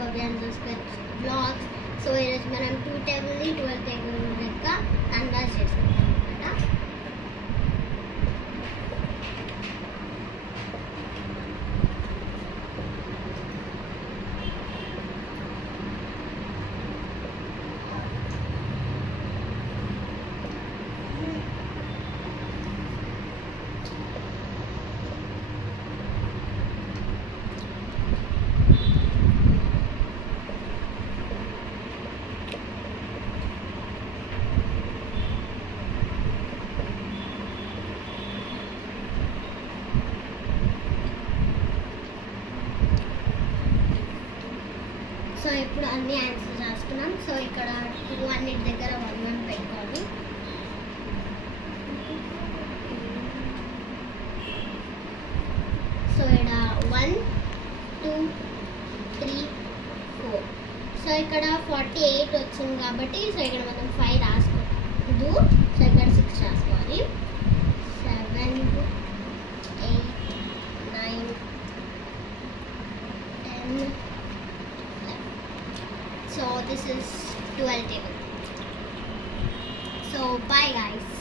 భవ్యాన్ sketch blogs. So ఈరోజు మనం 2 టేబుల్ని 12 table లెక్క కన్వర్ట్ చేసుకుంటాం అనమాట. సో ఇప్పుడు అన్ని ఆన్సర్ రాసుకున్నాం. సో ఇక్కడ 2 అన్నిటి దగ్గర 1 1 పెట్టుకోవాలి. సో ఇక్కడ 1 2 3 4. సో ఇక్కడ 48 వచ్చింది కాబట్టి సో ఇక్కడ మనం 5 రాసుకోవద్దు. సో ఇక్కడ 6 రాసుకోవాలి. 7 8 9 10. So this is 12 table. So bye guys.